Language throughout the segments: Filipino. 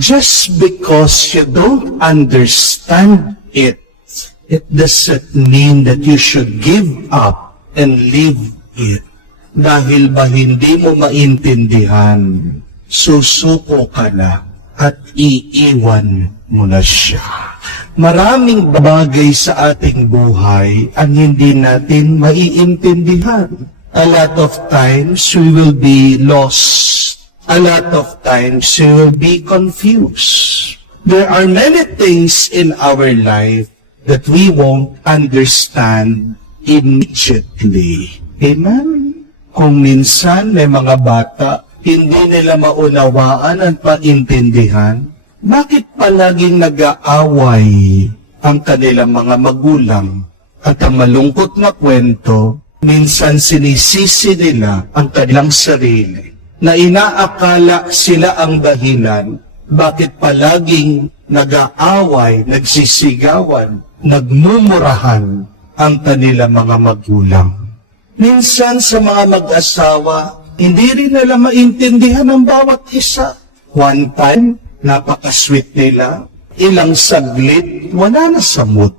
Just because you don't understand it, it doesn't mean that you should give up and leave it. Dahil ba hindi mo maintindihan, susuko ka na at iiwan mo na siya. Maraming bagay sa ating buhay ang hindi natin maiintindihan. A lot of times we will be lost. A lot of times we will be confused. There are many things in our life that we won't understand immediately. Amen? Kung minsan may mga bata, hindi nila maunawaan at paintindihan, bakit palaging nag-aaway ang kanilang mga magulang? At ang malungkot na kwento, minsan sinisisi nila ang kanilang sarili na inaakala sila ang dahilan bakit palaging nag-aaway, nagsisigawan, nagmumurahan ang kanilang mga magulang. Minsan sa mga mag-asawa, hindi rin nila maintindihan ang bawat isa. One time, napaka-sweet nila. Ilang saglit, wala na sa mood.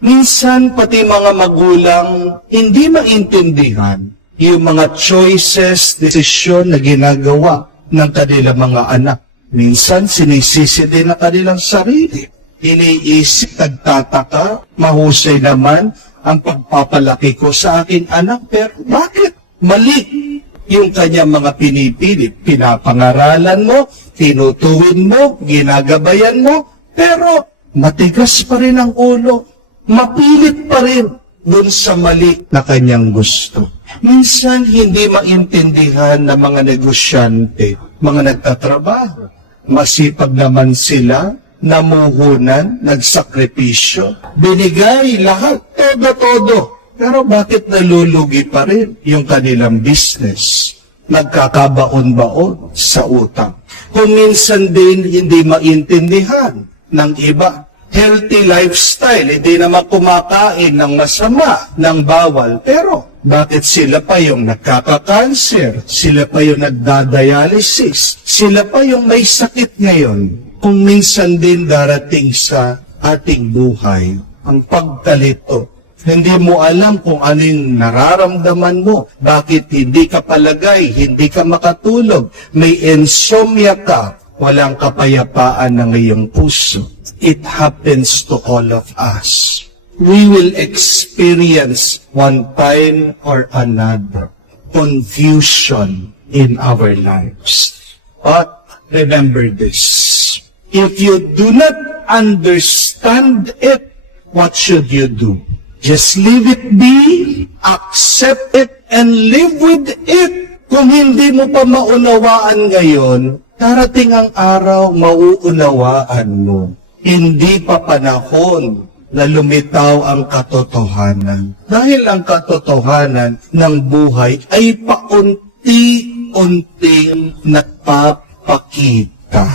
Minsan, pati mga magulang, hindi maintindihan yung mga choices, desisyon na ginagawa ng kanilang mga anak. Minsan, sinisisi din ang kanilang sarili. Iniisip, nagtataka, mahusay naman ang pagpapalaki ko sa aking anak, pero bakit? Mali yung kanyang mga pinipili. Pinapangaralan mo, tinutuwin mo, ginagabayan mo, pero matigas pa rin ang ulo. Mapilit pa rin dun sa mali na kanyang gusto. Minsan hindi maintindihan ng mga negosyante, mga nagtatrabaho. Masipag naman sila, namuhunan, nagsakripisyo, binigay lahat, todo-todo. Pero bakit nalulugi pa rin yung kanilang business? Nagkakabaon-baon sa utang. Kung minsan din hindi maintindihan ng iba, healthy lifestyle, hindi naman kumakain ng masama, ng bawal, pero bakit sila pa yung nagkaka-cancer? Sila pa yung nagdadialysis? Sila pa yung may sakit ngayon? Kung minsan din darating sa ating buhay, ang pagkalito, hindi mo alam kung ano yung nararamdaman mo, bakit hindi ka palagay, hindi ka makatulog, may insomnia ka, walang kapayapaan ng iyong puso. It happens to all of us. We will experience one time or another confusion in our lives. But remember this. If you do not understand it, what should you do? Just leave it be, accept it, and live with it. Kung hindi mo pa maunawaan ngayon, darating ang araw, mauunawaan mo. Hindi pa panahon na lumitaw ang katotohanan. Dahil ang katotohanan ng buhay ay paunti-unting nagpapakita.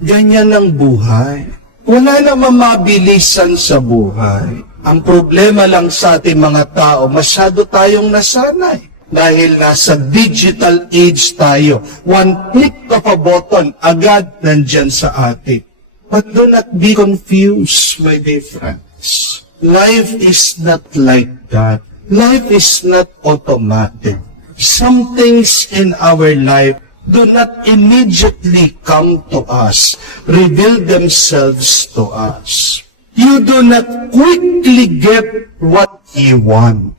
Ganyan ang buhay. Wala namang mabilisan sa buhay. Ang problema lang sa ating mga tao, masyado tayong nasanay. Dahil nasa digital age tayo. One click of a button, agad nandyan sa atin. But do not be confused, my dear friends. Life is not like that. Life is not automatic. Some things in our life do not immediately come to us, reveal themselves to us. You do not quickly get what you want.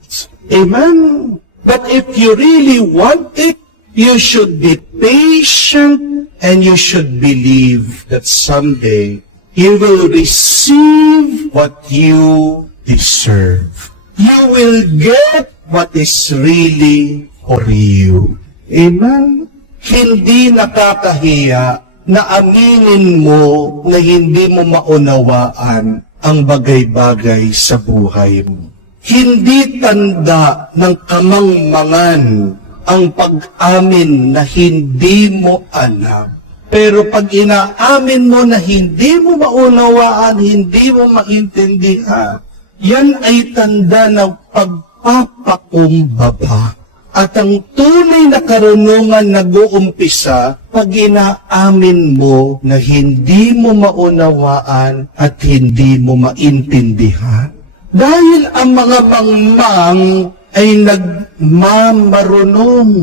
Amen? But if you really want it, you should be patient and you should believe that someday you will receive what you deserve. You will get what is really for you. Amen? Hindi nakakahiya na aminin mo na hindi mo maunawaan ang bagay-bagay sa buhay mo. Hindi tanda ng kamangmangan ang pag-amin na hindi mo alam. Pero pag inaamin mo na hindi mo maunawaan, hindi mo maintindihan, yan ay tanda ng pagpapakumbaba. At ang tunay na karunungan nag-uumpisa pag inaamin mo na hindi mo maunawaan at hindi mo maintindihan. Dahil ang mga mangmang ay nagmamarunong.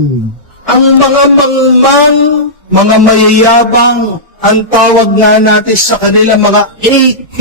Ang mga mangmang, mga mayayabang, ang tawag nga natin sa kanila mga AK,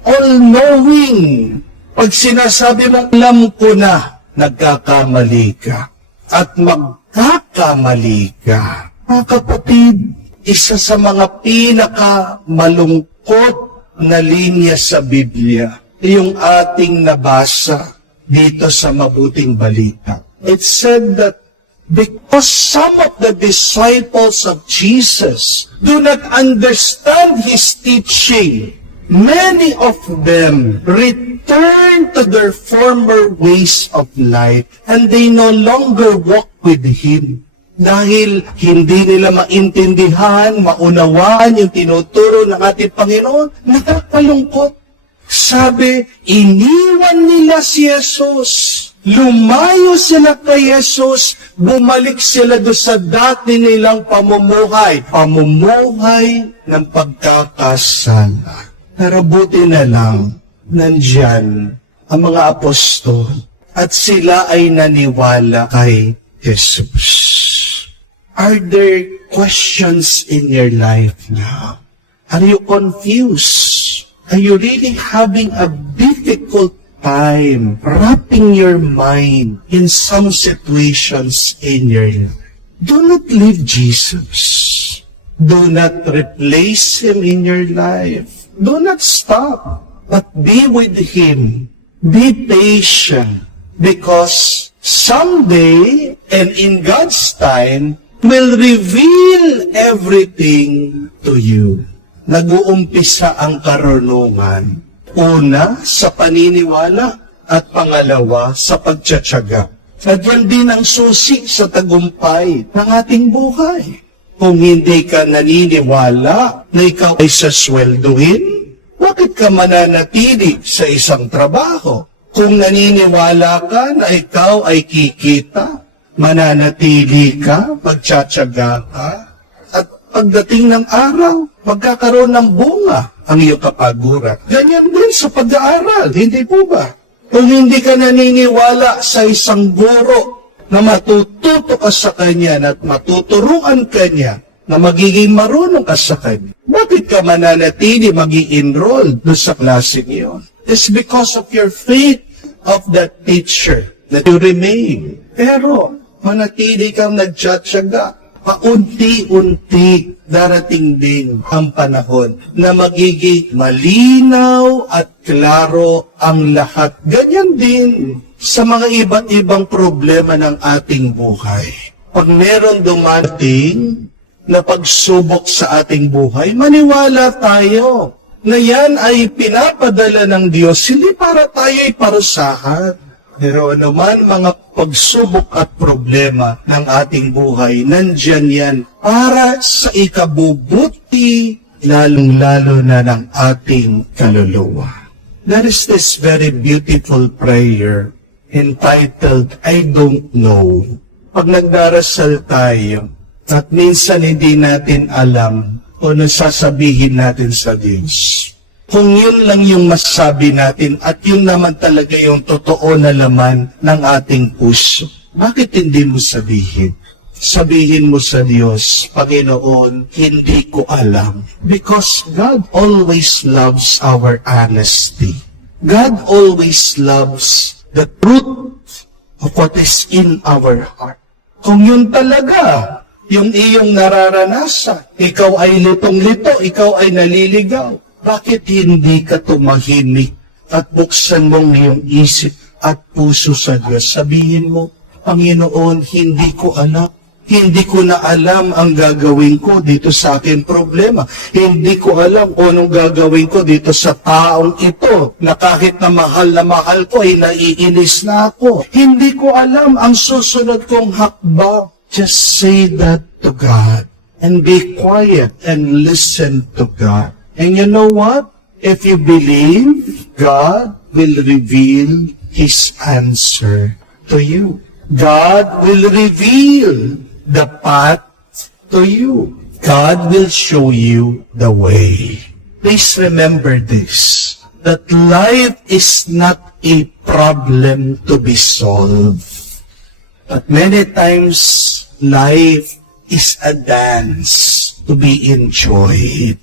all-knowing. Pag sinasabi mong alam ko na, nagkakamali ka at magkakamali ka. Mga kapatid, isa sa mga pinakamalungkot na linya sa Biblia, yung ating nabasa dito sa Mabuting Balita. It said that because some of the disciples of Jesus do not understand His teaching, many of them return to their former ways of life and they no longer walk with Him. Dahil hindi nila maintindihan, maunawaan yung tinuturo ng ating Panginoon, nakakalungkot. Sabi, iniwan nila si Jesus. Lumayo sila kay Jesus, bumalik sila doon sa dati nilang pamumuhay. Pamumuhay ng pagkakasala. Pero buti na lang, nandyan ang mga apostol at sila ay naniwala kay Jesus. Are there questions in your life now? Are you confused? Are you really having a difficult time wrapping your mind in some situations in your life? Do not leave Jesus. Do not replace Him in your life. Do not stop, but be with Him. Be patient, because someday, and in God's time, will reveal everything to you. Nag-uumpisa ang karunungan. Una, sa paniniwala, at pangalawa, sa pagtsatsaga. At yan din ang susi sa tagumpay ng ating buhay. Kung hindi ka naniniwala na ikaw ay saswelduhin, bakit ka mananatili sa isang trabaho? Kung naniniwala ka na ikaw ay kikita, mananatili ka, magtsatsaga ka, at pagdating ng araw, magkakaroon ng bunga ang iyong kapaguran. Ganyan din sa pag-aaral, hindi po ba? Kung hindi ka naniniwala sa isang guro, na matututo ka sa kanya at matuturuan ka niya na magiging marunong ka sa kanya. Bakit ka mananatili mag-i-enroll doon sa klase niyon? It's because of your faith of that teacher that you remain. Pero manatili kang nagtsatsaga. Paunti-unti darating din ang panahon na magiging malinaw at klaro ang lahat. Ganyan din sa mga iba't ibang problema ng ating buhay. Pag meron dumating na pagsubok sa ating buhay, maniwala tayo na yan ay pinapadala ng Diyos, hindi para tayo ay parusahan. Pero anuman mga pagsubok at problema ng ating buhay, nandyan yan para sa ikabubuti, lalong-lalo na ng ating kaluluwa. That is this very beautiful prayer entitled, I Don't Know. Pag nagdarasal tayo, at minsan hindi natin alam kung ano sasabihin natin sa Diyos. Kung yun lang yung masasabi natin at yun naman talaga yung totoo na laman ng ating puso, bakit hindi mo sabihin? Sabihin mo sa Diyos, Panginoon, hindi ko alam. Because God always loves our honesty. God always loves the truth of what is in our heart. Kung yun talaga, yung iyong nararanasan, ikaw ay litong-lito, ikaw ay naliligaw, bakit hindi ka tumahimik at buksan mong iyong isip at puso sa Diyos? Sabihin mo, Panginoon, hindi ko alam. Hindi ko na alam ang gagawin ko dito sa aking problema. Hindi ko alam kung anong gagawin ko dito sa taong ito na kahit na mahal ko ay naiinis na ako. Hindi ko alam ang susunod kong hakbang. Just say that to God and be quiet and listen to God. And you know what? If you believe, God will reveal His answer to you. God will reveal the path to you. God will show you the way. Please remember this, that life is not a problem to be solved. But many times, life is a dance to be enjoyed.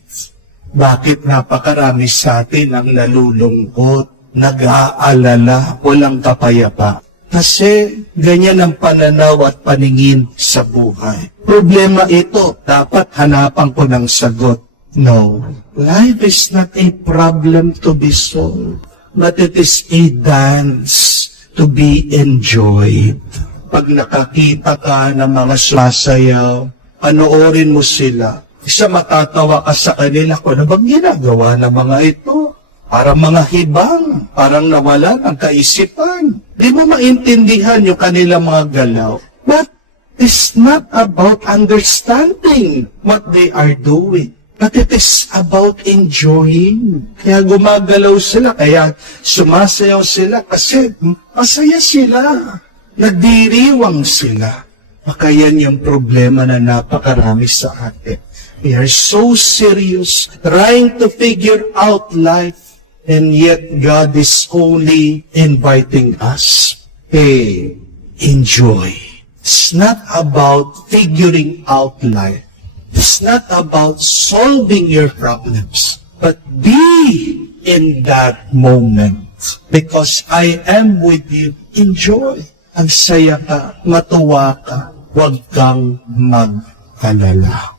Bakit napakarami sa atin ang nalulungkot, nag-aalala, walang kapayapa? Kasi ganyan ang pananaw at paningin sa buhay. Problema ito, dapat hanapan ko ng sagot. No, life is not a problem to be solved, but it is a dance to be enjoyed. Pag nakakita ka ng mga sumasayaw, panoorin mo sila. Isa matatawa ka sa kanila kung ano bang ginagawa ng mga ito. Parang mga hibang, parang nawala ng kaisipan. Di mo maintindihan yung kanilang mga galaw. But it's not about understanding what they are doing. But it is about enjoying. Kaya gumagalaw sila, kaya sumasayaw sila kasi masaya sila. Nagdiriwang sila. Baka yan yung problema na napakarami sa atin. We are so serious trying to figure out life, and yet God is only inviting us. Hey, enjoy. It's not about figuring out life. It's not about solving your problems, but be in that moment. Because I am with you. Enjoy. Ang saya ka, matuwa ka, huwag kang mag-alala.